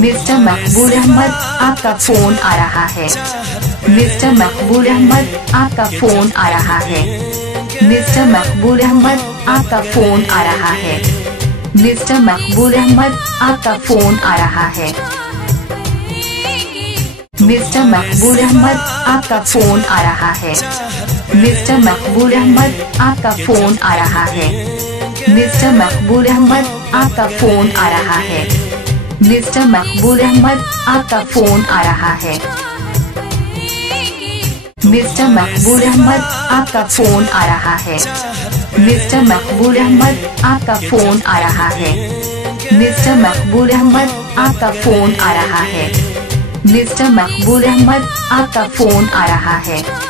Mister मकबूल अहमद, आपका phone आ रहा है। मिस्टर मकबूल अहमद, आपका फोन आ रहा है। मिस्टर मकबूल अहमद, आपका फोन आ रहा है। मिस्टर मकबूल अहमद, आपका फोन आ रहा है। मिस्टर मकबूल अहमद, आपका फोन आ रहा है। मिस्टर मकबूल अहमद, आपका फोन आ रहा है। मिस्टर मकबूल अहमद, आपका फोन आ रहा है। मिस्टर मकबूल अहमद, आपका फोन आ रहा है। मिस्टर मकबूल अहमद, आपका फोन आ रहा है। मिस्टर मकबूल अहमद, आपका फोन आ रहा है। मिस्टर मकबूल अहमद, आपका फोन आ रहा है। मिस्टर मकबूल अहमद, आपका फोन आ रहा है।